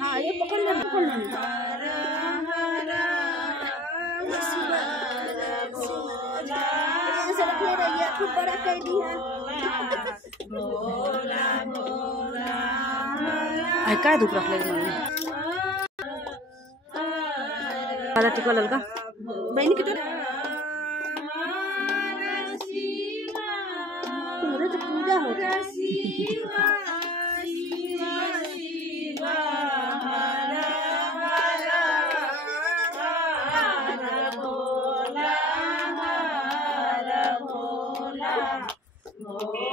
हाँ ये पकड़ ले खूब बड़ा कर दिया काय धूप रखले मम्मी आधा टिकवा ललका बहनी की तो पूजा होता Oh